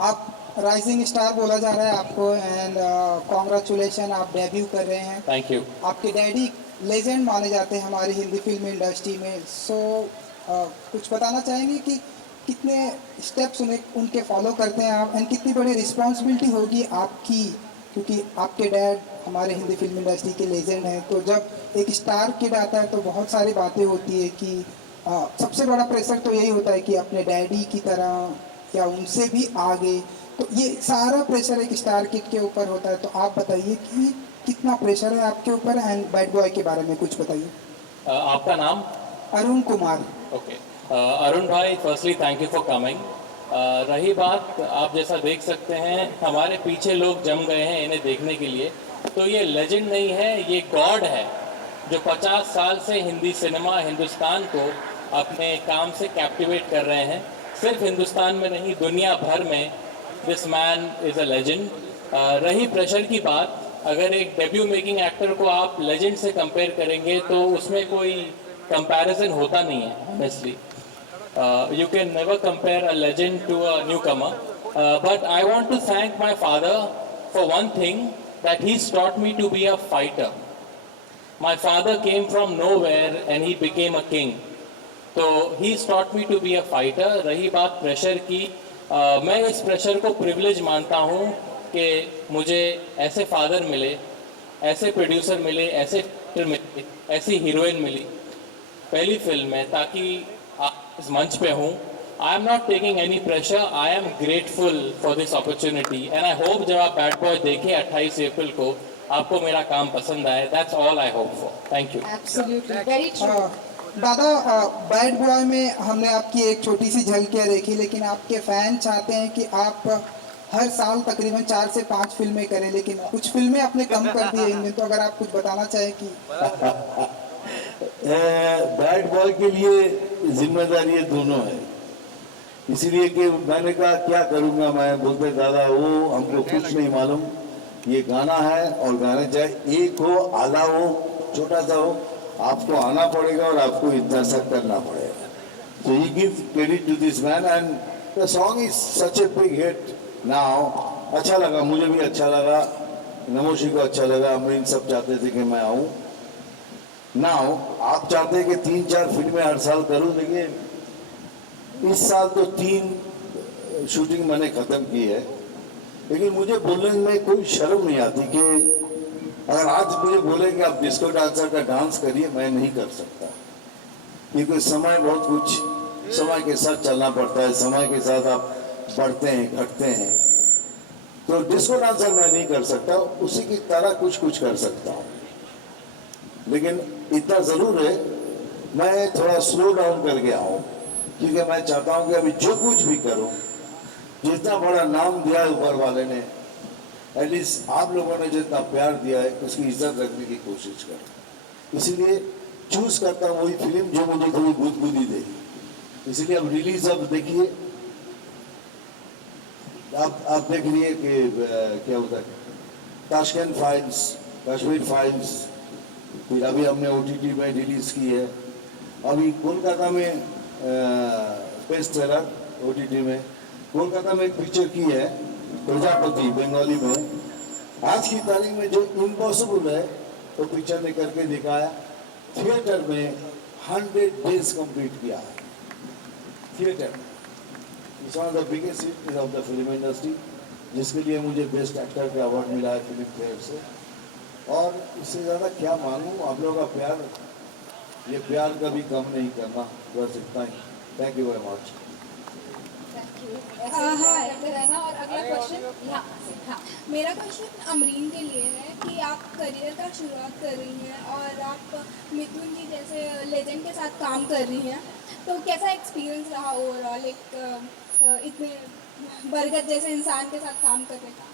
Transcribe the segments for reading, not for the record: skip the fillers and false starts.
आप rising star बोला जा रहा है आपको, एंड कॉन्ग्रेचुलेशन, आप डेब्यू कर रहे हैं। Thank you. आपके डैडी लेजेंड माने जाते हैं हमारी हिंदी फिल्म इंडस्ट्री में। सो कुछ बताना चाहेंगे कि कितने स्टेप्स उन्हें उनके फॉलो करते हैं आप, एंड कितनी बड़ी रिस्पॉन्सिबिलिटी होगी आपकी, क्योंकि आपके डैड हमारे हिंदी फिल्म इंडस्ट्री के लेजेंड हैं। तो जब एक स्टार किड आता है तो बहुत सारी बातें होती है कि सबसे बड़ा प्रेशर तो यही होता है कि अपने डैडी की तरह या उनसे भी आगे। तो ये सारा प्रेशर एक स्टार किड के ऊपर होता है। तो आप बताइए कि कितना प्रेशर है आपके ऊपर, एंड बैड बॉय के बारे में कुछ बताइए। आपका नाम? अरुण कुमार। ओके। अरुण भाई, firstly thank you for coming. रही बात, आप जैसा देख सकते हैं हमारे पीछे लोग जम गए हैं इन्हें देखने के लिए। तो ये लेजेंड नहीं है, ये गॉड है जो 50 साल से हिंदी सिनेमा हिंदुस्तान को अपने काम से कैप्टिवेट कर रहे हैं। सिर्फ हिंदुस्तान में नहीं, दुनिया भर में this man is a legend. रही प्रेशर की बात, अगर एक डेब्यू मेकिंग एक्टर को आप लेजेंड से कंपेयर करेंगे तो उसमें कोई कंपैरिजन होता नहीं है honestly. You can never compare a legend to a newcomer. But I want to thank my father for one thing, that he's taught me to be a fighter. My father came from nowhere and he became a king. तो he's taught me to be a fighter. रही बात pressure की, मैं इस pressure को privilege मानता हूँ कि मुझे ऐसे फादर मिले, ऐसे प्रोड्यूसर मिले, ऐसे एक्टर मिले, ऐसी हीरोइन मिली पहली फिल्म में, ताकि आप इस मंच पे हूँ। I am not taking any pressure, I am grateful for this opportunity and I hope जब आप बैड बॉय देखें 28 अप्रैल को आपको मेरा काम पसंद आए। That's all I hope for. Thank you. Absolutely very true. दादा, बैड बॉय में हमने आपकी एक छोटी सी झलकियाँ देखी, लेकिन आपके फैन चाहते हैं कि आप हर साल तकरीबन 4 से 5 फिल्में करें, लेकिन कुछ फिल्में आपने कम कर दी है इनमें। तो अगर आप कुछ बताना चाहें कि बैड बॉय के लिए जिम्मेदारी ये दोनों है, इसीलिए कि मैंने कहा क्या करूंगा मैं, बोलते दादा वो हमको कुछ नहीं मालूम, ये गाना है और गाने चाहे एक हो आधा हो छोटा सा हो, आपको आना पड़ेगा और आपको इतना सा करना पड़ेगा। So he gives credit to this man and the song is such a big hit now। अच्छा लगा, मुझे भी अच्छा लगा, नमोशी को अच्छा लगा, अमरीन सब चाहते थे कि मैं आऊँ। नाउ आप चाहते हैं कि 3-4 फिल्में हर साल करूँ, लेकिन इस साल तो 3 शूटिंग मैंने ख़त्म की है। लेकिन मुझे बोलने में कोई शर्म नहीं आती कि अगर आज मुझे बोले कि आप डिस्को डांसर का डांस करिए, मैं नहीं कर सकता, क्योंकि समय बहुत कुछ समय के साथ चलना पड़ता है, समय के साथ आप बढ़ते हैं घटते हैं। तो डिस्को डांसर मैं नहीं कर सकता, उसी की तरह कुछ कुछ कर सकता हूँ। लेकिन इतना ज़रूर है, मैं थोड़ा स्लो डाउन कर गया हूँ, क्योंकि मैं चाहता हूँ कि अभी जो कुछ भी करूँ, जितना बड़ा नाम दिया है ऊपर वाले ने, एटलीस्ट आप लोगों ने जितना प्यार दिया है उसकी इज्जत रखने की कोशिश करो। इसीलिए चूज करता हूँ वही फिल्म जो मुझे थोड़ी गुदगुदी दे। इसलिए अब रिलीज अब देखिए, आप देख लिए कि क्या होता है, ताशकंद फाइल्स, कश्मीर फाइल्स, फिर अभी हमने OTT में रिलीज की है। अभी कोलकाता में बेस्ट सेलर OTT में कोलकाता में एक पिक्चर की है प्रजापति बंगाली में। आज की तारीख में जो इम्पॉसिबल है तो पिक्चर ने करके दिखाया। थिएटर में 100 डेज कंप्लीट किया है theatre. It's one of the biggest hit of the film industry, जिसके लिए मुझे बेस्ट एक्टर का अवार्ड मिला है फिल्म फेयर से। और इससे ज़्यादा क्या मांगूं, आप लोगों का प्यार, ये प्यार कभी कम नहीं करना, बस इतना ही। Thank you very much. रहना। और अगला क्वेश्चन, हाँ, मेरा क्वेश्चन अमरीन के लिए है कि आप करियर का शुरुआत कर रही हैं और आप मिथुन जी जैसे लेजेंड के साथ काम कर रही हैं, तो कैसा एक्सपीरियंस रहा ओवरऑल एक इतने बरगद जैसे इंसान के साथ काम करने का?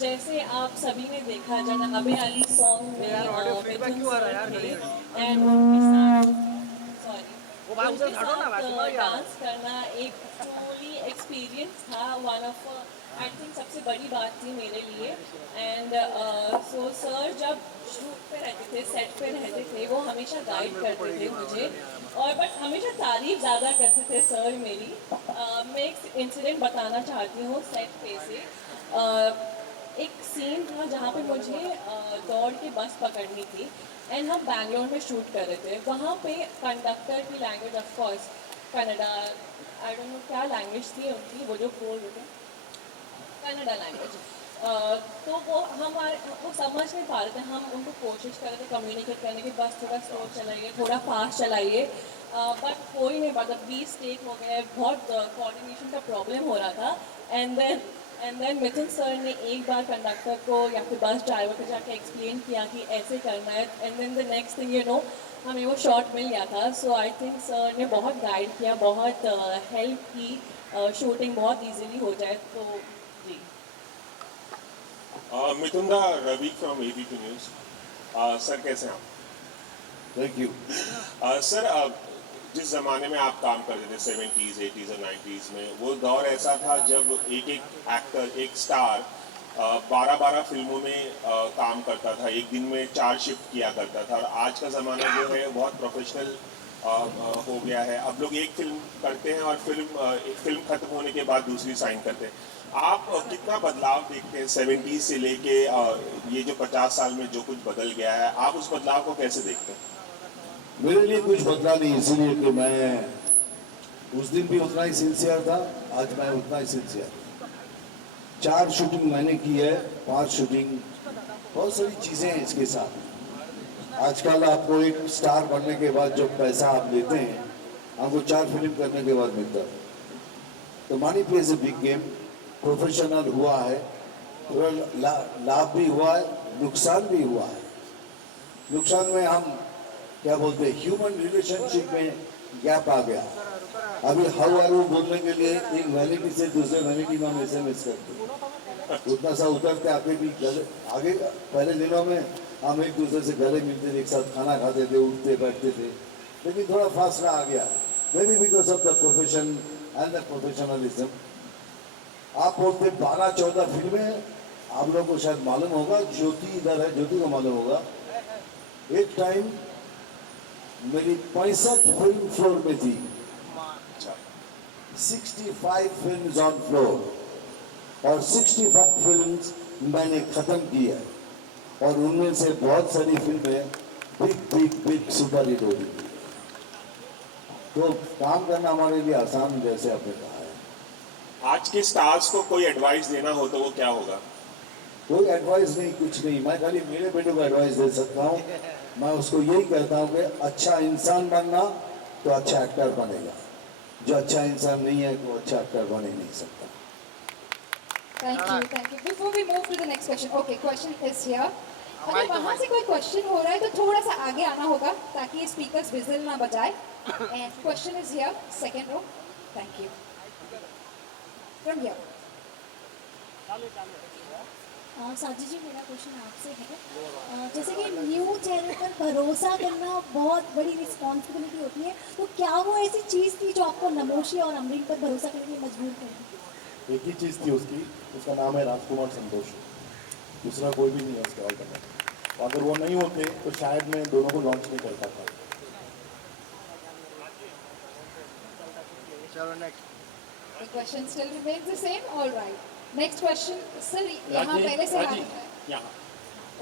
जैसे आप सभी ने देखा जब अबे अली सॉन्ग में एंड डांस करना एक ट्रूली एक्सपीरियंस था। वन ऑफ आई थिंक सबसे बड़ी बात थी मेरे लिए। एंड सो सर जब शूट पे रहते थे, सेट पे रहते थे, वो हमेशा गाइड करते थे मुझे और बट हमेशा तारीफ ज़्यादा करते थे सर मेरी। मैं एक इंसिडेंट बताना चाहती हूँ सेट पे से। एक सीन था जहाँ पे मुझे दौड़ के बस पकड़नी थी एंड हम बैंगलोर में शूट कर रहे थे। वहाँ पे कंडक्टर की language of course Kannada, I don't know क्या लैंग्वेज थी उनकी, वो जो बोल रहे थे कन्नडा लैंग्वेज। तो वो समझ नहीं पा रहे थे। हम उनको कोशिश कर रहे थे कम्युनिकेट करने की, बस थोड़ा स्लो चलाइए, थोड़ा फास्ट चलाइए, बट कोई नहीं, मतलब 20 टेक हो गए, बहुत कोऑर्डिनेशन का प्रॉब्लम हो रहा था। एंड देन मिथुन सर ने एक बार कंडक्टर को या फिर बस ड्राइवर को जाके एक्सप्लेन किया कि ऐसे करना है, and then the next thing you know हमें वो शॉट मिल गया था। सो आई थिंक सर ने बहुत गाइड किया, बहुत हेल्प की, शूटिंग बहुत इजीली हो जाए। तो जी। Mithunda Ravi from ABP news. Sir कैसे हैं आप? Thank you. सर जिस ज़माने में आप काम करते थे 70s, 80s और 90s में, वो दौर ऐसा था जब एक एक्टर, एक स्टार 12-12 फिल्मों में काम करता था, एक दिन में 4 शिफ्ट किया करता था। और आज का ज़माना जो है बहुत प्रोफेशनल हो गया है। अब लोग एक फिल्म करते हैं और एक फिल्म खत्म होने के बाद दूसरी साइन करते हैं। आप कितना बदलाव देखते हैं 70s से लेके ये जो 50 साल में जो कुछ बदल गया है, आप उस बदलाव को कैसे देखते हैं? मेरे लिए कुछ बदला नहीं, इसीलिए कि मैं उस दिन भी उतना ही सिंसियर था, आज मैं उतना ही सिंसियर। 4 शूटिंग मैंने की है, 5 शूटिंग, बहुत सारी चीज़ें हैं इसके साथ। आजकल आपको एक स्टार बनने के बाद जो पैसा आप लेते हैं, आपको 4 फिल्म करने के बाद मिलता है। तो money plays a big game, professional हुआ है, थोड़ा लाभ भी हुआ है, नुकसान भी हुआ है। नुकसान में हम क्या बोलते हैं, ह्यूमन रिलेशनशिप में गैप आ गया। अभी हाउ आर यू बोलने के लिए एक वैनिटी से दूसरे वैनिटी में हम SMS करते हैं, उतना सा उतरते आगे भी आगे। पहले दिनों में हम एक दूसरे से गले मिलते थे, एक साथ खाना खाते थे, उठते बैठते थे, लेकिन थोड़ा फासला आ गया, may be because of the profession and the professionalism. आप बोलते 12-14 फिल्में, आप लोगों को शायद मालूम होगा, ज्योति इधर है, ज्योति को मालूम होगा, एक टाइम मेरी 65 फिल्म फ्लोर में थी, 65 फिल्म्स ऑन फ्लोर, और 65 फिल्म्स मैंने खत्म की है, और उनमें से बहुत सारी फिल्में बिग सुपर हिट हो गई। तो काम करना हमारे लिए आसान, जैसे आपने कहा है। आज के स्टार्स को कोई एडवाइस देना हो तो वो क्या होगा? कोई एडवाइस नहीं, कुछ नहीं, मैं खाली मेरे बेटे को एडवाइस दे सकता हूँ। मैं उसको यही कहता हूँ कि अच्छा इंसान बनना तो अच्छा एक्टर बनेगा, जो अच्छा इंसान नहीं है वो अच्छा एक्टर बन ही नहीं सकता। Thank you, thank you. Before we move to the next question, okay, question is here. अगर वहाँ से कोई क्वेश्चन हो रहा है तो थोड़ा सा आगे आना होगा ताकि स्पीकर्स विजिल ना बजाए। And question is here, second row. Thank you. From here. साजी जी, मेरा क्वेश्चन आपसे है, जैसे कि न्यू चैनल पर भरोसा करना बहुत बड़ी रिस्पॉन्सिबिलिटी होती है, तो क्या वो ऐसी चीज़ थी जो आपको नमोशी और अमरीन पर भरोसा करने के लिए मजबूर कर दी? एक ही चीज़ थी उसकी, उसका नाम है राजकुमार संतोष, दूसरा कोई भी नहीं है उसके ऑल्टरनेट। अगर वो नहीं होते तो शायद मैं दोनों को लॉन्च नहीं कर पाता। चलो next. The question still remains the same. All right. Next question, sir. यहाँ पहले से यहाँ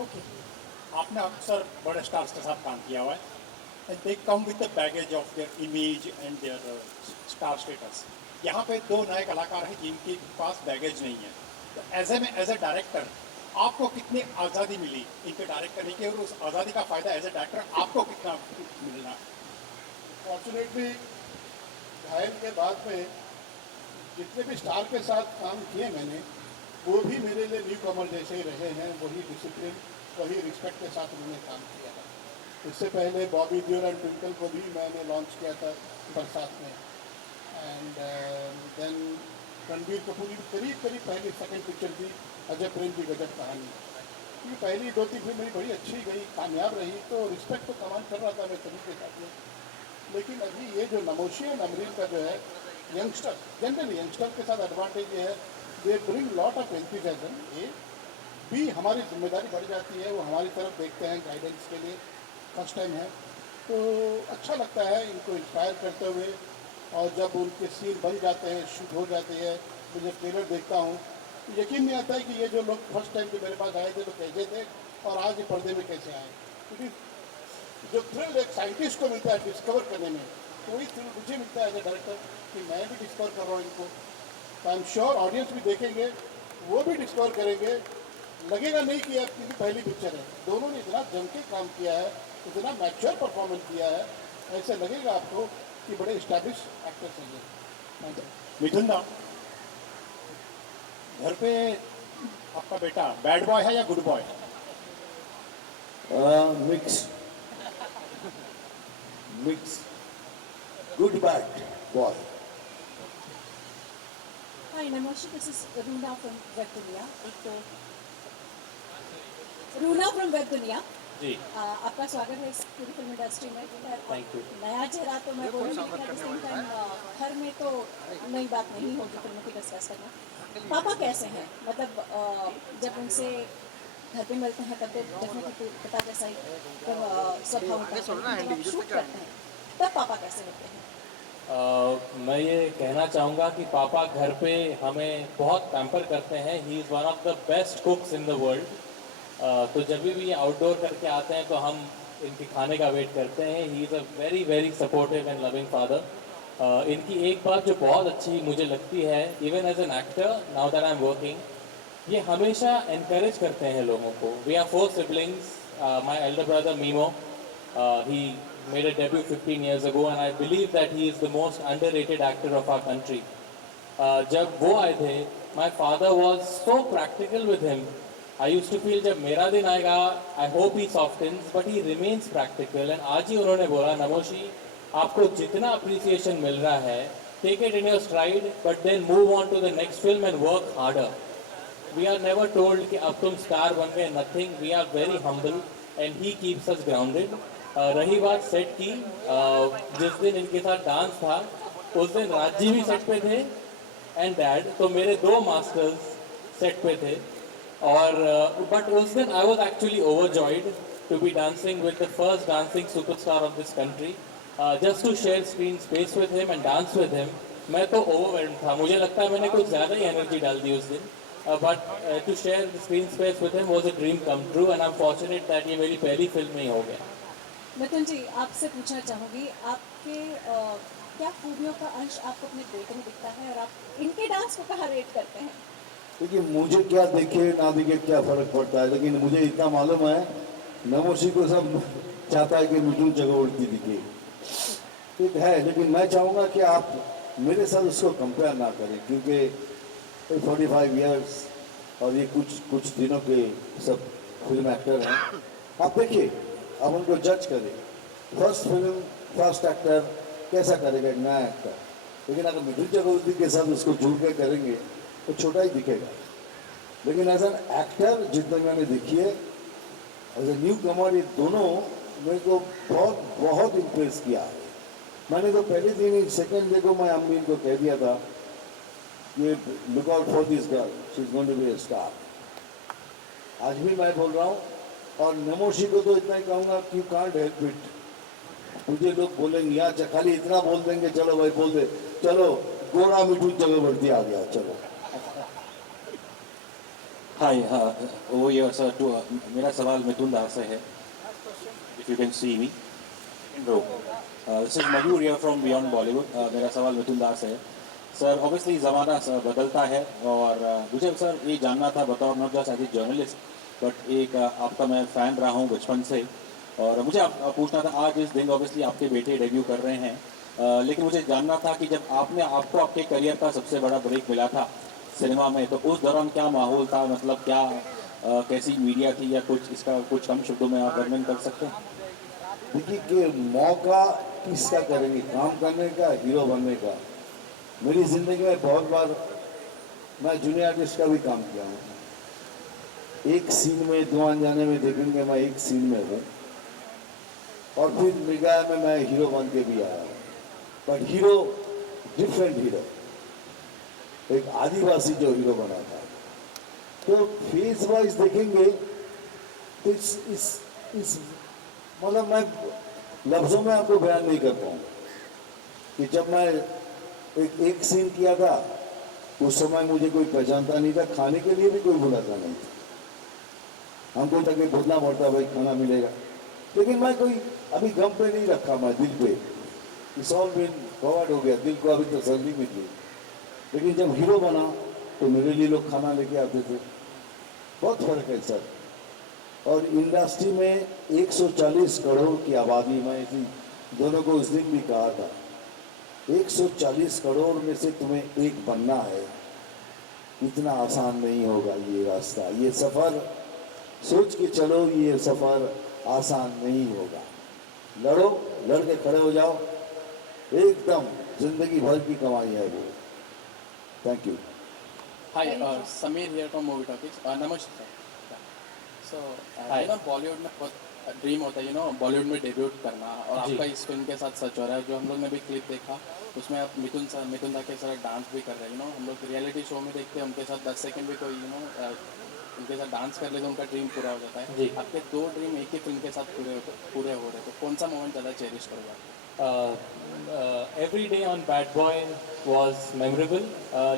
Okay. आपने अक्सर बड़े स्टार्स के साथ काम किया हुआ है, and they came with the baggage of their image and their star status. यहाँ पे 2 नए कलाकार हैं जिनके पास बैगेज नहीं है, तो एज ए डायरेक्टर आपको कितनी आज़ादी मिली इनके डायरेक्ट करने की, और उस आज़ादी का फ़ायदा एज ए डायरेक्टर आपको कितना मिलना? फॉर्चुनेटली घायल के बाद में जितने भी स्टार के साथ काम किए मैंने, वो भी मेरे लिए न्यू कमर जैसे ही रहे हैं। वही डिसिप्लिन, वही रिस्पेक्ट के साथ उन्होंने काम किया था। इससे पहले बॉबी देओल एंड ट्विंकल को भी मैंने लॉन्च किया था बरसात में, एंड देन रणबीर कपूर की करीब पहली सेकंड पिक्चर थी अजय प्रेम की गजब कहानी। ये पहली 2-3 फिल्म मेरी बड़ी अच्छी गई, कामयाब रही, तो रिस्पेक्ट तो कमाल कर रहा था मैं सभी के साथ में। लेकिन अभी ये जो नमोशी और अमरीन का जो है, यंगस्टर, जनरली यंगस्टर के साथ एडवांटेज ये है, they bring lot of enthusiasm. ये भी हमारी जिम्मेदारी बढ़ जाती है, वो हमारी तरफ देखते हैं गाइडेंस के लिए, फर्स्ट टाइम है, तो अच्छा लगता है इनको इंस्पायर करते हुए। और जब उनके सीन बन जाते हैं, शूट हो जाते हैं, मुझे ट्रेलर देखता हूँ तो यकीन नहीं आता है कि ये जो लोग फर्स्ट टाइम जो मेरे पास आए थे तो कैसे थे और आज ये पर्दे में कैसे आए। क्योंकि जो थ्रिल एक साइंटिस्ट को मिलता है डिस्कवर करने में, तो वही थ्रिल मुझे मिलता है एज ए डायरेक्टर कि मैं भी डिस्कवर कर रहा हूँ इनको। तो आई एम श्योर ऑडियंस भी देखेंगे, वो भी डिस्कवर करेंगे। लगेगा नहीं कि अब इनकी पहली पिक्चर है, दोनों ने इतना जम के काम किया है, इतना मैच्योर परफॉर्मेंस किया है, ऐसे लगेगा आपको कि बड़े इस्टेब्लिश एक्टर्स हैं ये। मिथुन दा, घर पे आपका बेटा बैड बॉय है या good boy? Mix good bad boy. Hi, Namoshi. This is Runa from Web Dunia. Runa from Web Dunia. जी आपका स्वागत है इस पूरी फिल्म इंडस्ट्री में। Thank you. नया चेहरा तो मैं बोलूँगी, लेकिन at the same time, हर में तो नई बात नहीं होगी फिल्मों की डिस्कस करना। पापा कैसे हैं? मतलब जब उनसे घर पे मिलते हैं तब तो डेफिनेटली पिता जैसा ही स्वभाव होता है, जब आप शूट करते हैं तब पापा कैसे होते हैं? मैं ये कहना चाहूँगा कि पापा घर पे हमें बहुत पैम्पर करते हैं। He is one of the best कुक्स in the world. तो जब भी ये आउटडोर करके आते हैं तो हम इनके खाने का वेट करते हैं। He is a very very supportive and loving father. इनकी एक बात जो बहुत अच्छी मुझे लगती है, even as an actor now that I am working, ये हमेशा encourage करते हैं लोगों को। We are 4 siblings. My elder brother Mimo, he made a debut 15 years ago, and I believe that he is the most underrated actor of our country. जब वो आए थे, my father was so practical with him. I used to feel जब मेरा दिन आएगा, I hope he softens, but he remains practical. And आज ही उन्होंने बोला, नमोशी, आपको जितना appreciation मिल रहा है, take it in your stride, but then move on to the next film and work harder. We are never told कि अब तुम स्टार बन गए, nothing. We are very humble and he keeps us grounded. रही बात set की, जिस दिन इनके साथ डांस था उस दिन राजी भी सेट पे थे एंड डैड, तो मेरे 2 मास्टर्स सेट पे थे। और बट उस दिन I was actually overjoyed to be dancing with the first dancing superstar of this country, just to share screen space with him and dance with him. मैं तो overwhelmed था, मुझे लगता है मैंने कुछ ज़्यादा ही एनर्जी डाल दी उस दिन। But to share the screen space with him was a dream come true, and I'm fortunate that ये मेरी पहली फिल्म में ही हो गया। मिथुन जी, आपसे पूछना चाहूँगी, आपके क्या खूबियों का अंश आपको अपने बेटे में दिखता है और आप इनके डांस को कहाँ रेट करते हैं? देखिए, मुझे क्या दिखे ना दिखे क्या फर्क पड़ता है, लेकिन मुझे इतना मालूम है नमोशी को सब चाहता है कि मिथुन चक्रवर्ती दिखे, ठीक है। लेकिन मैं चाहूँगा कि आप मेरे साथ उसको कंपेयर ना करें, क्योंकि 45 इयर्स और ये कुछ दिनों के सब फिल्म एक्टर हैं। आप देखिए, आप उनको जज करें। फर्स्ट फिल्म, फर्स्ट एक्टर कैसा करेगा एक नया एक्टर, लेकिन अगर मिथुन चक्रवर्ती के साथ उसको जुड़ के करेंगे तो छोटा ही दिखेगा। लेकिन एज एन एक्टर जितने मैंने देखी है, एज ए न्यू कमर, ये दोनों मेरे को बहुत बहुत इम्प्रेस किया है। मैंने तो पहले दिन ही सेकेंड डे को मैं अम्मीन को कह दिया था, ये look out for this girl, she is going to be a star. आज भी मैं बोल रहा हूँ, और नमोशी को तो इतना ही कहूँगा कि यू कांट हेल्प इट। मुझे लोग बोलेंगे यार, खाली इतना बोल देंगे, चलो भाई बोल दे, चलो गोरा मिठू चक्रवर्ती आ गया, चलो। हाय, वो ये सर टू मेरा सवाल मिथुन दास से है, if you can see me in row. This is Mayur here from beyond Bollywood. मेरा सवाल मिथुन दास है। सर, ऑब्वियसली ज़माना सर बदलता है, और मुझे सर ये जानना था, बताओ not just as a journalist, but एक आपका मैं फ़ैन रहा हूँ बचपन से, और मुझे आप पूछना था, आज इस दिन ऑब्वियसली आपके बेटे डेब्यू कर रहे हैं, लेकिन मुझे जानना था कि जब आपको आपके करियर का सबसे बड़ा ब्रेक मिला था सिनेमा में, तो उस दौरान क्या माहौल था, मतलब क्या कैसी मीडिया थी, या कुछ इसका कुछ कम शब्दों में आप वर्णन कर सकते हैं? देखिए कि मौका किसका करेंगे, काम करने का, हीरो बनने का। मेरी ज़िंदगी में बहुत बार मैं जूनियर आर्टिस्ट का भी काम किया हूँ। एक सीन में, 2 अनजाने में देखेंगे मैं एक सीन में हूँ, और फिर मृगया में मैं हीरो बन के भी आया हूँ, बट हीरो डिफरेंट हीरो, एक आदिवासी जो हीरो बना था। तो फेस वाइज देखेंगे तो इस मतलब मैं लफ्ज़ों में आपको बयान नहीं कर पाऊंगा कि जब मैं एक सीन किया था उस समय मुझे कोई पहचानता नहीं था, खाने के लिए भी कोई बुलाता नहीं था। हमको तक बोलना पड़ता भाई खाना मिलेगा, लेकिन मैं कोई अभी गम पे नहीं रखा, मैं दिल पे इट्स ऑल बीन कवर्ड हो गया, दिल को अभी तसल्ली मिल गई। लेकिन जब हीरो बना तो मेरे लिए लोग खाना लेके आते थे, बहुत फर्क है सर। और इंडस्ट्री में 140 करोड़ की आबादी में, इसी दोनों को उस दिन भी कहा था, 140 करोड़ में से तुम्हें एक बनना है, इतना आसान नहीं होगा ये रास्ता, ये सफ़र सोच के चलो, ये सफ़र आसान नहीं होगा। लड़ो, लड़ के खड़े हो जाओ, एकदम जिंदगी भर की कमाई है वो। Thank you. Hi, Samir here from Movie Talkies. नमस्ते। So, बॉलीवुड में बहुत ड्रीम होता है, बॉलीवुड में डेब्यूट करना, और आपका इस फिल्म के साथ सच हो रहा है। जो हम लोग ने भी क्लिप देखा उसमें आप मिथुन दा के साथ डांस भी कर रहे हैं। हम लोग रियलिटी शो में देखते हैं उनके साथ 10 सेकंड भी कोई उनके साथ डांस कर ले तो उनका ड्रीम पूरा हो जाता है। आपके 2 ड्रीम एक ही फिल्म के साथ पूरे हो रहे, तो कौन सा मोमेंट ज़्यादा चेरिश करोगे? Every day on Bad Boy was memorable.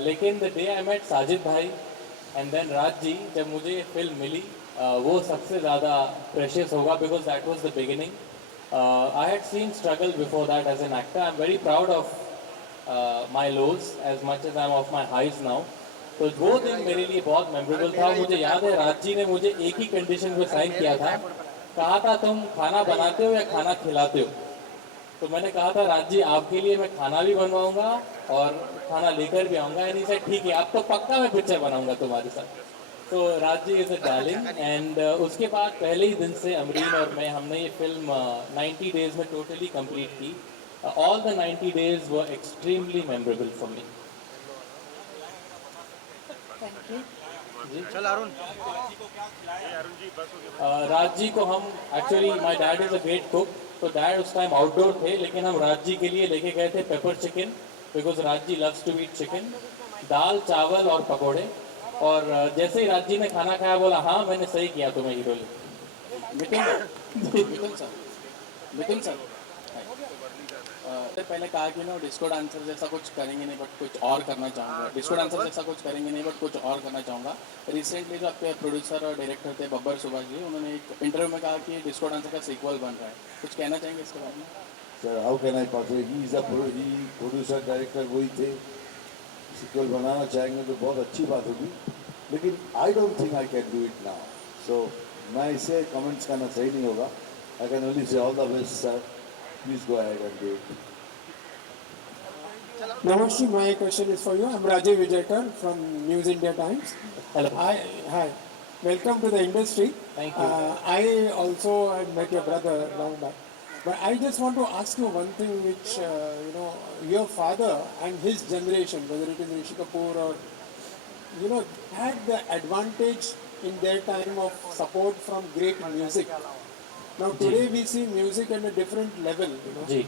लेकिन the day I met Sajid भाई and then राज जी, जब मुझे ये फिल्म मिली, वो सबसे ज़्यादा precious होगा, because that was the beginning. I had seen struggle before that as an actor. I'm very proud of my lows as much as I'm of my highs now. तो वो दिन मेरे लिए बहुत मेमोरेबल था। मुझे याद है राज जी ने मुझे एक ही कंडीशन पे साइन किया था, कहा था तुम खाना बनाते हो या खाना खिलाते हो। तो मैंने कहा था राज जी आपके लिए मैं खाना भी बनवाऊंगा और खाना लेकर भी आऊँगा। यानी सर ठीक है, आप तो पक्का मैं पिक्चर बनाऊंगा तुम्हारे साथ। तो Raj ji is a darling. And उसके बाद पहले ही दिन से अमरीन और मैं, हमने ये फिल्म 90 डेज़ में टोटली कंप्लीट की। All the 90 days were extremely memorable for me. Thank you. चल अरुण। राज जी को हम actually, my dad is a great cook, तो डैड उस टाइम आउटडोर थे, लेकिन हम राज जी के लिए लेके गए थे pepper chicken, because Raj ji loves to eat chicken, दाल चावल और पकोड़े। और जैसे ही राज जी ने खाना खाया बोला हाँ मैंने सही किया तुम्हें हीरो ले। मिथुन सर पहले कहा कि डिस्को डांसर जैसा कुछ करेंगे नहीं बट कुछ और करना चाहूँगा, डिस्को डांसर जैसा कुछ करेंगे नहीं बट कुछ और करना चाहूँगा। रिसेंटली जो आपके प्रोड्यूसर और डायरेक्टर थे बब्बर सुभाष जी, उन्होंने एक इंटरव्यू में कहा कि डिस्को डांसर का सीक्वल बन रहा है, कुछ कहना चाहेंगे इसके बारे में? Sir how can I possible, he is producer director वही थे, सीक्वल बनाना चाहेंगे तो बहुत अच्छी बात होगी, लेकिन I don't think I can do it now. So मैं इसे कमेंट्स करना सही नहीं होगा। I can only say all the best sir, please go ahead and do it. Namaste, my question is for you. I'm Rajiv Vijayakar from News India Times. Hello. Hi. Welcome to the industry. Thank you. I also had met your brother long back. But I just want to ask you one thing which, your father and his generation, whether it is Rishi Kapoor or, had the advantage in their time of support from great music. Now today we see music at a different level, जी।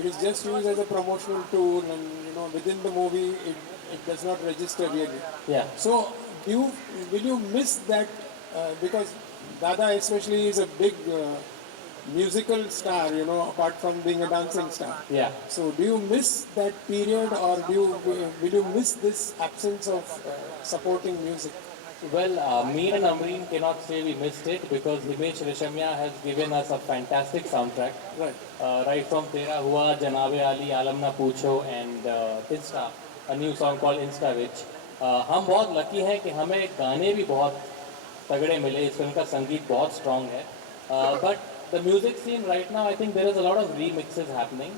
It is just used as a promotional tool, and within the movie it does not register really. Yeah. So will you miss that because Dada especially is a big musical star, apart from being a dancing star. Yeah. So do you miss that period, or will you miss this absence of supporting music? Well, me and Amreen cannot say we missed it, because Himesh Reshamya has given us a fantastic soundtrack. Right. Right from Tera Hua, Janabe Ali, Alam Na Pucho, and Insta, a new song called Insta Which. हम बहुत lucky हैं कि हमें गाने भी बहुत तगड़े मिले, इस फिल्म का संगीत बहुत स्ट्रॉन्ग है। But the music scene right now, I think there is a lot of remixes happening.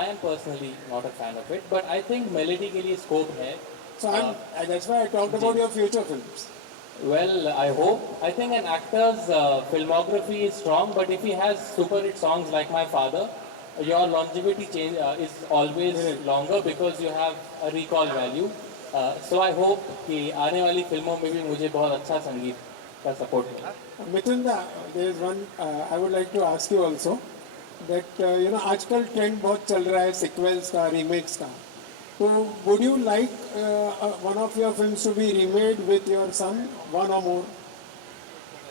I am personally not a fan of it, but I think melody के लिए scope है। So that's why I talked about your future films. Well, I hope. I think an actor's filmography is strong, but if he has super hit songs like my father, your longevity is always longer, because you have a recall value. So I hope कि आने वाली फिल्मों में भी मुझे बहुत अच्छा संगीत का support मिले। Mithun, there is one I would like to ask you also, that आजकल ट्रेंड बहुत चल रहा है sequels का, remakes का। So would you like one of your films to be remade with your son, one or more?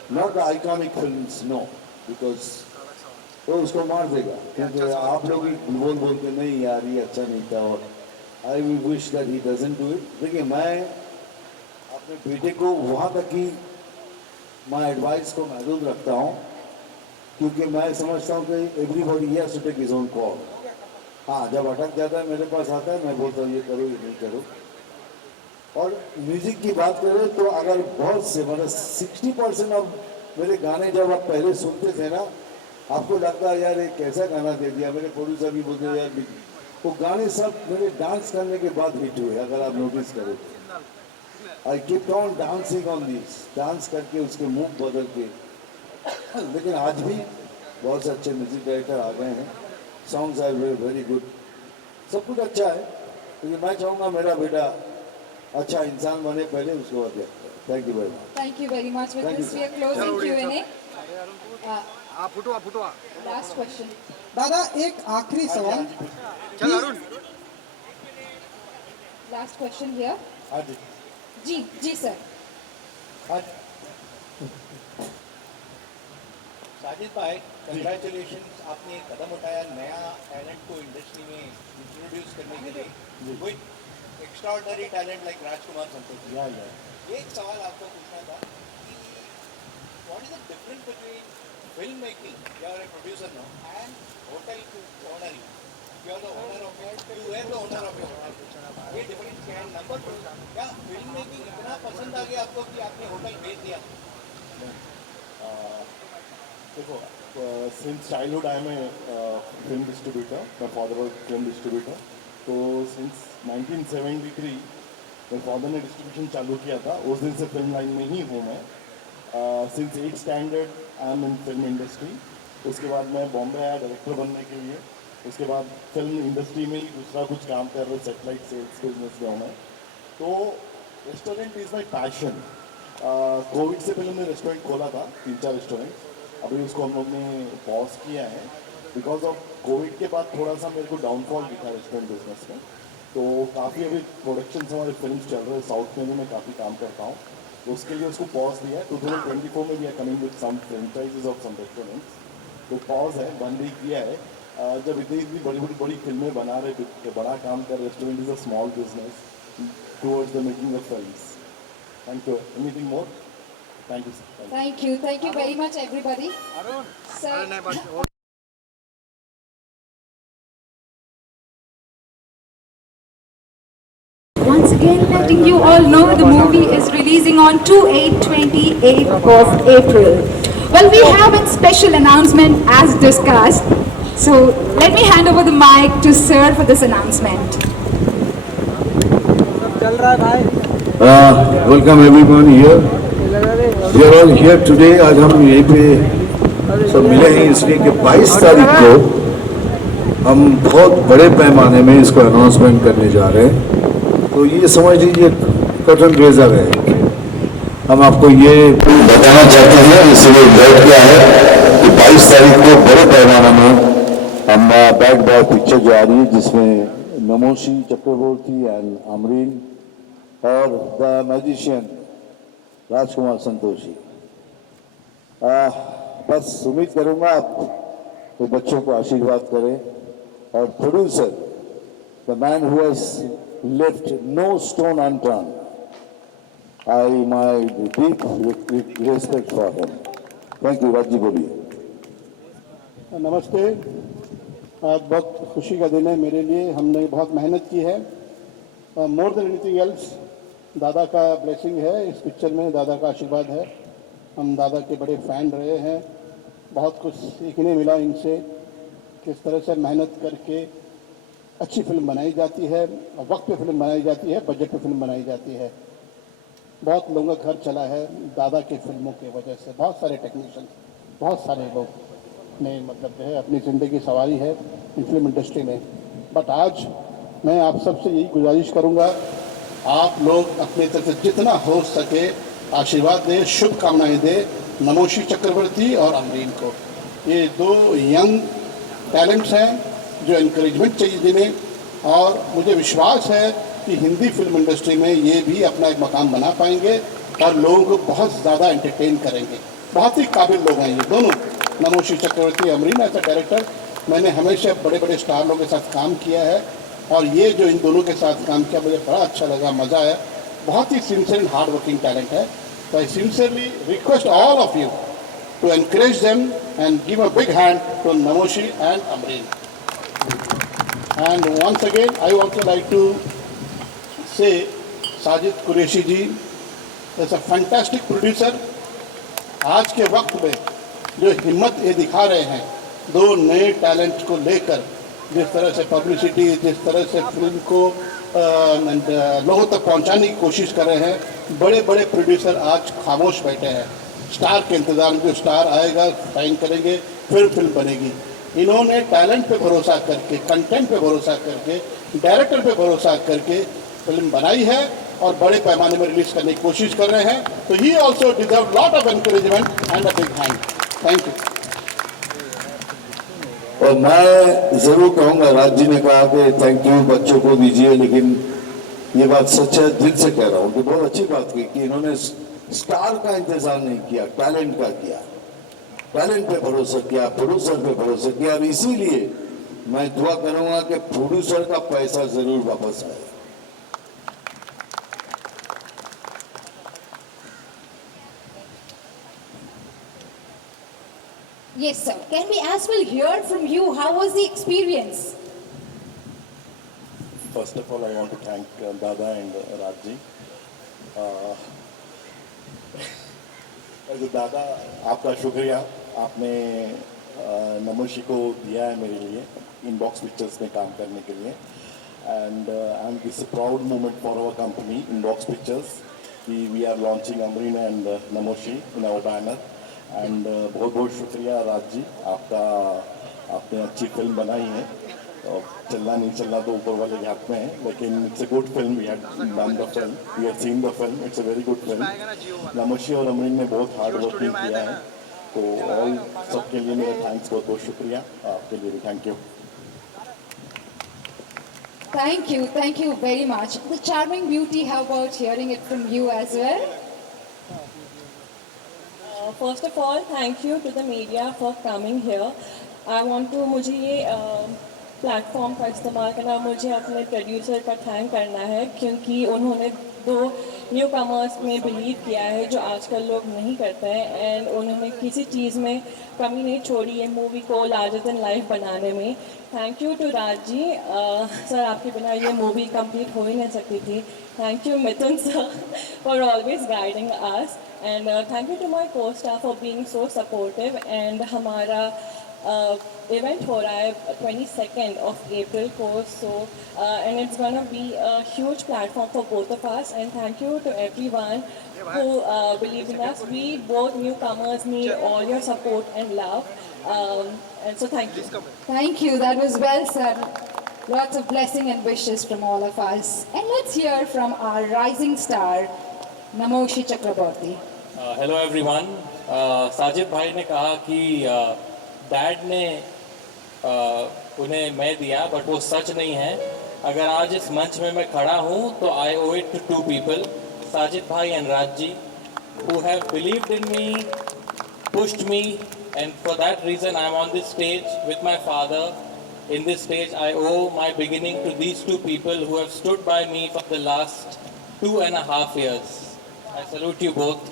Not the iconic films, no, because तो उसको मार देगा, क्योंकि आप लोग ही बोल बोल के नहीं यार ये अच्छा नहीं था, और I wish that he doesn't do it. देखिए मैं अपने बेटे को वहाँ तक की मैं एडवाइस को महदूद रखता हूँ, क्योंकि मैं समझता हूँ कि everybody has to take his own call. हाँ, जब अटक जाता है मेरे पास आता है, मैं बोलता हूँ ये करो ये नहीं करो। और म्यूजिक की बात करें तो अगर बहुत से मतलब 60% अब मेरे गाने जब आप पहले सुनते थे ना, आपको लगता है यार एक कैसा गाना दे दिया। मेरे प्रोड्यूसर भी बोलते यार वो गाने सब मेरे डांस करने के बाद हिट हुए, अगर आप नोटिस करें। I keep on dancing on this, dance करके उसके मुंह बदल के। लेकिन आज भी बहुत से अच्छे म्यूजिक डायरेक्टर आ गए हैं, सॉन्ग्स आर वेरी गुड, सब कुछ अच्छा है। लेकिन मैं चाहूँगा मेरा बेटा अच्छा इंसान बने, पहले उसको बाद। Thank you very much. Thank you very much. With Thank this, you, we are closing Q&A. फुटवा Last question. दादा एक आखिरी सवाल। चल अरुण। Last question here. हाँ जी। जी sir. साजिद भाई, कंग्रेचुलेशंस, आपने कदम उठाया नया टैलेंट को इंडस्ट्री में इंट्रोड्यूस करने के लिए। कोई extraordinary talent like Rajkumar Santoshi. एक सवाल आपको पूछना था कि what is the difference between film making, you are a producer now, and hotel owning, you are the owner of it, you are the owner of your hotel, ये difference क्या है? Number 2, क्या फिल्म मेकिंग इतना पसंद आ गया आपको कि आपने होटल बेच दिया? देखो, since childhood I am a film distributor, my father was film distributor. तो सिंस 1973 मेरे फादर ने डिस्ट्रीब्यूशन चालू किया था, उस दिन से फिल्म लाइन में ही हूँ मैं। Since 8th standard I am in film industry. उसके बाद मैं बॉम्बे आया डायरेक्टर बनने के लिए। उसके बाद फिल्म इंडस्ट्री में ही दूसरा कुछ काम कर रहे, सेटेलाइट सेल्स बिजनेस में हूँ मैं। तो restaurant is my passion. Covid से पहले मैंने रेस्टोरेंट खोला था, 3-4 रेस्टोरेंट। अभी उसको हम लोग ने पॉज किया है बिकॉज ऑफ कोविड के बाद थोड़ा सा मेरे को डाउनफॉल दिखा रेस्टोरेंट बिजनेस में। तो काफ़ी अभी प्रोडक्शन हमारे फिल्म चल रहे हैं, साउथ में भी मैं काफ़ी काम करता हूँ, तो उसके लिए उसको पॉज दिया है। 2024 में भी है coming with some franchises of some restaurants. तो पॉज है, बंद ही किया है। जब इतनी बड़ी फिल्में बना रहे, बड़ा काम कर, restaurant is a small business towards the making of films. Thank you. Anything more? Thank you, sir. Thank you very much, everybody. Sir. Once again, letting you all know the movie is releasing on 28th of April. Well, we have a special announcement as discussed. So let me hand over the mic to Sir for this announcement. Welcome everyone here. We are all here today. आज हम यहीं पे सब मिले हैं इसलिए कि 22 तारीख को हम बहुत बड़े पैमाने में इसको अनाउंसमेंट करने जा रहे हैं। तो ये समझ लीजिए कर्टन रेजर है। हम आपको ये बताना चाहते हैं, इसलिए बैठ गया है कि 22 तारीख को बड़े पैमाने में हम बैक बॉय पिक्चर जो आ रही है, जिसमें नमोशी चक्रवर्ती एंड अमरीन और द मैजिशियन राजकुमार संतोषी। बस उम्मीद करूंगा आप तो बच्चों को आशीर्वाद करें। और producer, the man who has left no stone unturn, I my deep respect for him. Thank you. Raji बोलिए। नमस्ते। आज बहुत खुशी का दिन है मेरे लिए। हमने बहुत मेहनत की है। मोर देन एनीथिंग एल्स दादा का ब्लेसिंग है इस पिक्चर में, दादा का आशीर्वाद है। हम दादा के बड़े फ़ैन रहे हैं। बहुत कुछ सीखने मिला इनसे, किस तरह से मेहनत करके अच्छी फिल्म बनाई जाती है, वक्त पे फिल्म बनाई जाती है, बजट पे फिल्म बनाई जाती है। बहुत लोगों का घर चला है दादा के फिल्मों की वजह से। बहुत सारे टेक्नीशियन, बहुत सारे लोग ने मतलब जो है अपनी ज़िंदगी सवारी है इन फिल्म इंडस्ट्री में। बट आज मैं आप सबसे यही गुजारिश करूँगा, आप लोग अपनी तरफ से जितना हो सके आशीर्वाद दें, शुभकामनाएं दें नमोशी चक्रवर्ती और अमरीन को। ये दो यंग टैलेंट्स हैं जो इनकरेजमेंट चाहिए जिन्हें, और मुझे विश्वास है कि हिंदी फिल्म इंडस्ट्री में ये भी अपना एक मकाम बना पाएंगे और लोगों को बहुत ज़्यादा एंटरटेन करेंगे। बहुत ही काबिल लोग हैं ये दोनों। नमोशी चक्रवर्ती अमरीन एज अ डायरेक्टर मैंने हमेशा बड़े बड़े स्टार लोगों के साथ काम किया है और ये जो इन दोनों के साथ काम किया मुझे बड़ा अच्छा लगा, मज़ा आया। बहुत ही sincere and hard working talent है। तो I sincerely request all of you to encourage them and give a big hand to Namoshi and Amreen. And once again, I also like to say Sajid Qureshi ji is a fantastic producer. आज के वक्त में जो हिम्मत ये दिखा रहे हैं दो नए टैलेंट को लेकर, जिस तरह से पब्लिसिटी, जिस तरह से फिल्म को लोगों तक पहुंचाने की कोशिश कर रहे हैं, बड़े बड़े प्रोड्यूसर आज खामोश बैठे हैं। स्टार के इंतज़ार में, स्टार आएगा, साइन करेंगे, फिर फिल्म बनेगी। इन्होंने टैलेंट पे भरोसा करके, कंटेंट पे भरोसा करके, डायरेक्टर पे भरोसा करके फिल्म बनाई है और बड़े पैमाने में रिलीज करने की कोशिश कर रहे हैं। तो he also deserve lot of encouragement and a big hand. Thank you. और मैं ज़रूर कहूँगा, राज जी ने कहा कि थैंक यू बच्चों को दीजिए, लेकिन ये बात सच है, दिल से कह रहा हूँ कि बहुत अच्छी बात की कि इन्होंने स्टार का इंतजार नहीं किया, टैलेंट का किया, टैलेंट पे भरोसा किया, प्रोड्यूसर पे भरोसा किया। और इसीलिए मैं दुआ करूंगा कि प्रोड्यूसर का पैसा जरूर वापस आए। Yes, sir. Can we as well hear from you? How was the experience? First of all, I want to thank Dada and Rajji. दादा, आपका शुक्रिया, आपने नमोशी को दिया है मेरे लिए इनबॉक्स पिक्चर्स में काम करने के लिए। And this a proud moment for our company Inbox Pictures that we are launching Amreen and Namoshi in our banner. And बहुत बहुत शुक्रिया राज जी, आपने अच्छी फिल्म बनाई है। चलना नहीं चलना तो ऊपर वाले के हाथ में है, लेकिन it's a good film. We had done the film, we had seen the film, it's a very good film. Namoshi और अमरीन ने बहुत हार्ड वर्किंग किया है, तो ऑल सबके लिए मेरा थैंक्स, बहुत बहुत शुक्रिया। आपके लिए भी thank you. Thank you very much. The charming beauty, how about hearing it from you as well? First of all, thank you to the media for coming here. I want to मुझे ये platform का इस्तेमाल करना, मुझे अपने producer का thank करना है, क्योंकि उन्होंने दो न्यू कमर्स में बिलीव किया है जो आजकल लोग नहीं करते हैं। एंड उन्होंने किसी चीज़ में कमी नहीं छोड़ी ये मूवी को लार्जर देन लाइफ बनाने में। Thank you to Raj ji sir, आपके बिना ये मूवी कंप्लीट हो ही नहीं सकती थी। Thank you Mithun sir for always guiding us, and thank you to my co staff for being so supportive. And हमारा इवेंट हो रहा है 22nd of April को, so and it's gonna be a huge platform for both of us, and thank you to everyone who believed in us. We both newcomers need all your support and love, and so thank you. Thank you, that was well said. Lots of blessing and wishes from all of us. And let's hear from our rising star, Namoshi Chakraborty. Hello everyone. Sajid भाई ने कहा कि dad ने उन्हें मैं दिया, but वो सच नहीं है। अगर आज इस मंच में मैं खड़ा हूँ तो I owe it to two people, Sajid भाई and Raj ji, who have believed in me, pushed me, and for that reason I am on this stage with my father. In this stage I owe my beginning to these two people who have stood by me for the last 2.5 years. I salute you both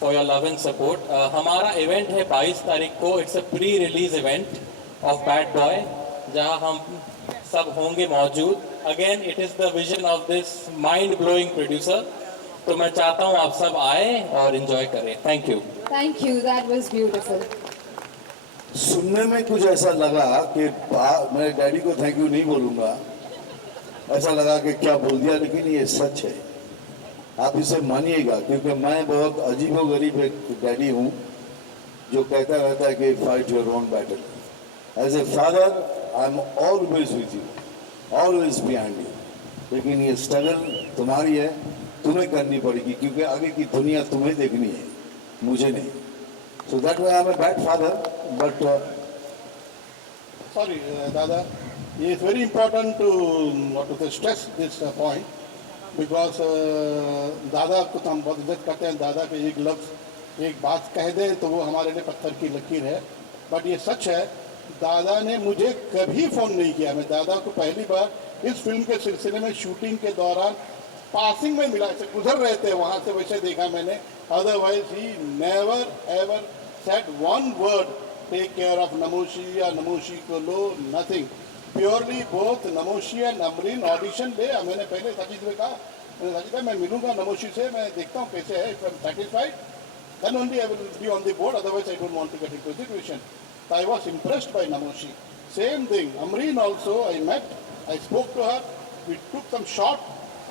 for your love and support. हमारा event है 22 तारीख को, it's a pre release event of bad boy, जहां हम सब होंगे मौजूद। Again it is the vision of this mind blowing producer, तो मैं चाहता हूं आप सब आए और एंजॉय करें। Thank you. Thank you, that was beautiful. सुनने में कुछ ऐसा लगा कि मैं डैडी को थैंक यू नहीं बोलूँगा, ऐसा लगा कि क्या बोल दिया, लेकिन ये सच है, आप इसे मानिएगा। क्योंकि मैं बहुत अजीबोगरीब एक डैडी हूँ जो कहता रहता है कि fight your own battle. As a father I am always with you, always behind you, लेकिन ये स्ट्रगल तुम्हारी है, तुम्हें करनी पड़ेगी, क्योंकि आगे की दुनिया तुम्हें देखनी है, मुझे नहीं। So that way I am a bad father, but sorry dada, ये is very important to stress this point, because दादा को तो हम बहुत इज्जत करते हैं। दादा के एक लफ्ज़ एक बात कह दें तो वो हमारे लिए पत्थर की लकीर है, बट ये सच है, दादा ने मुझे कभी फ़ोन नहीं किया। मैं दादा को पहली बार इस फिल्म के सिलसिले में शूटिंग के दौरान पासिंग में मिला, ऐसे गुजर रहे थे वहाँ से, वैसे देखा मैंने। Otherwise he never ever said one word take care of Namoshi या नमोशी को लो, nothing. Purely both Namoshi and Amreen audition ले। मैंने पहले साजिद में कहा, मैं मिलूंगा नमोशी से, मैं देखता हूँ कैसे है, if I am satisfied then only I will be on the board, otherwise I don't want to get into a situation. So I was impressed by Namoshi. Same thing, Amreen also I met, I spoke to her, we took some shot,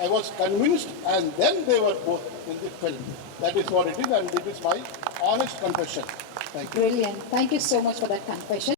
I was convinced, and then they were both in the film. That is what it is, and it is my honest confession. Thank you. Brilliant. Thank you so much for that confession.